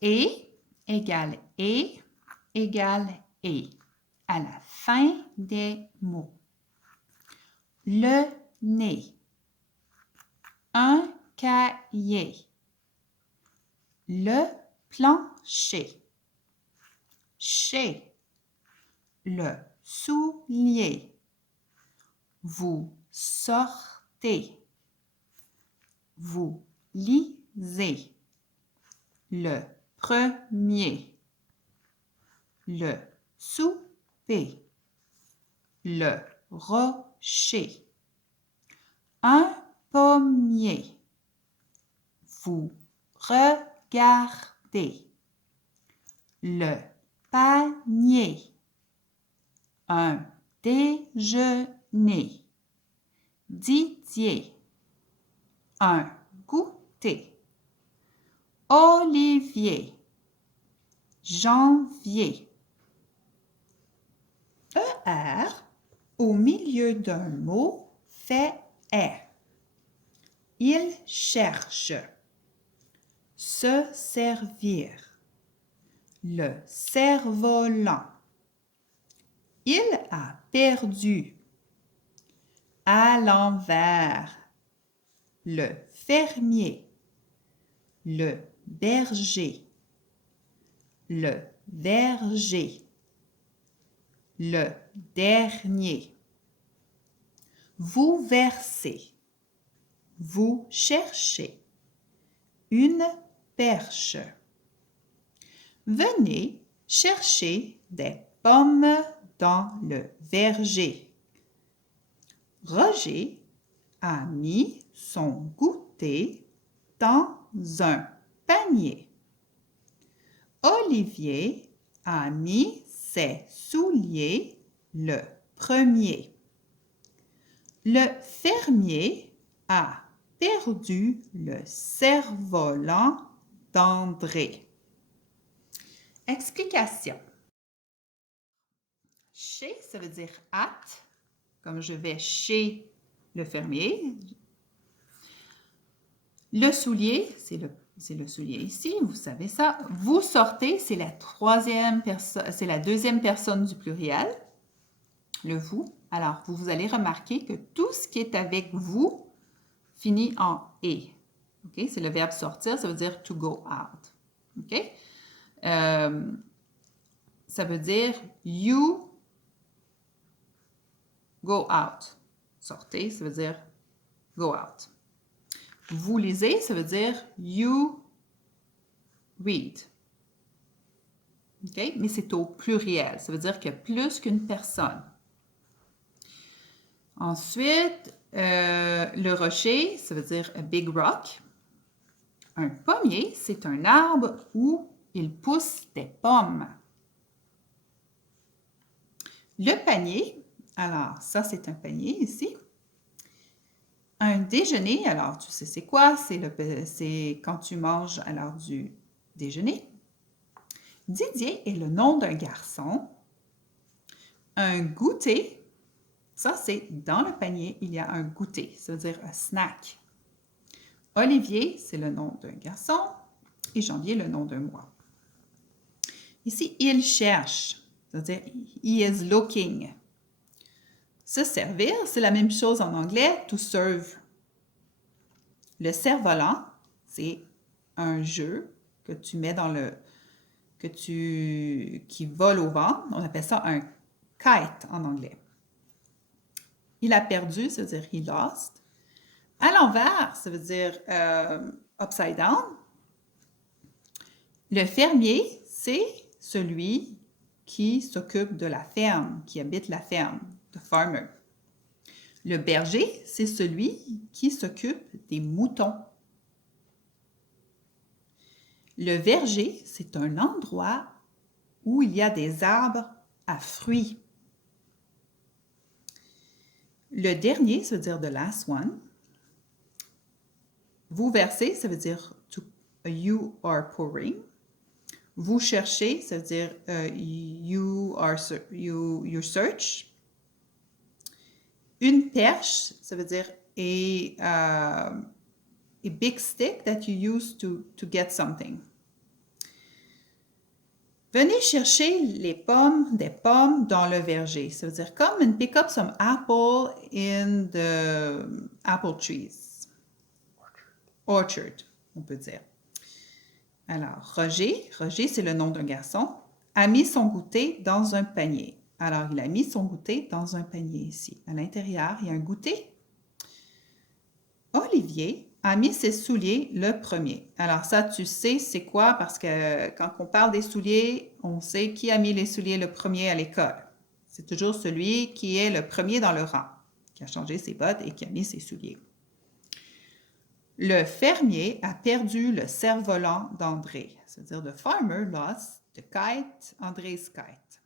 Et égale et égale et à la fin des mots. Le nez. Un cahier. Le plancher. Chez. Le soulier. Vous sortez. Vous lisez. Le premier. Le souper. Le rocher. Un pommier. Vous regardez. Le panier. Un déjeuner. Didier. Un goûter. Olivier. Janvier. ER au milieu d'un mot fait est. Il cherche. Se servir. Le cerf-volant. Il a perdu. À l'envers. Le fermier. Le berger. Le verger. Le dernier. Vous versez. Vous cherchez. Une perche. Venez chercher des pommes dans le verger. Roger a mis son goûter dans un panier. Olivier a mis ses souliers le premier. Le fermier a perdu le cerf-volant d'André. Explication. Chez, ça veut dire at, comme je vais chez le fermier. Le soulier, c'est le soulier ici, vous savez ça. Vous sortez, c'est la deuxième personne du pluriel, le vous. Alors, vous allez remarquer que tout ce qui est avec vous finit en « et ». Okay? C'est le verbe sortir, ça veut dire « to go out ». Okay? Ça veut dire « you go out ». Sortez, ça veut dire « go out ». Vous lisez, ça veut dire « you read ». Okay? Mais c'est au pluriel, ça veut dire qu'il y a plus qu'une personne. Ensuite, le rocher, ça veut dire a big rock. Un pommier, c'est un arbre où il pousse des pommes. Le panier, alors ça c'est un panier ici. Un déjeuner, alors tu sais c'est quoi? C'est quand tu manges à l'heure du déjeuner. Didier est le nom d'un garçon. Un goûter, ça c'est dans le panier, il y a un goûter, ça veut dire un snack. Olivier, c'est le nom d'un garçon et Janvier, le nom d'un mois. Ici, il cherche, ça veut dire he is looking. Se servir, c'est la même chose en anglais, to serve. Le cerf-volant, c'est un jeu que tu mets qui vole au vent. On appelle ça un kite en anglais. Il a perdu, ça veut dire he lost. À l'envers, ça veut dire upside down. Le fermier, c'est celui qui s'occupe de la ferme, qui habite la ferme, the farmer. Le berger, c'est celui qui s'occupe des moutons. Le verger, c'est un endroit où il y a des arbres à fruits. Le dernier, ça veut dire the last one. Vous versez, ça veut dire you are pouring. Vous cherchez, ça veut dire you search. Une perche, ça veut dire a big stick that you use to get something. Venez chercher des pommes dans le verger. Ça veut dire come and pick up some apple in the apple trees. Orchard, on peut dire. Alors, Roger, c'est le nom d'un garçon, a mis son goûter dans un panier. Alors, il a mis son goûter dans un panier ici. À l'intérieur, il y a un goûter. Olivier a mis ses souliers le premier. Alors ça, tu sais, c'est quoi? Parce que quand on parle des souliers, on sait qui a mis les souliers le premier à l'école. C'est toujours celui qui est le premier dans le rang, qui a changé ses bottes et qui a mis ses souliers. Le fermier a perdu le cerf-volant d'André. C'est-à-dire, the farmer lost the kite, André's kite.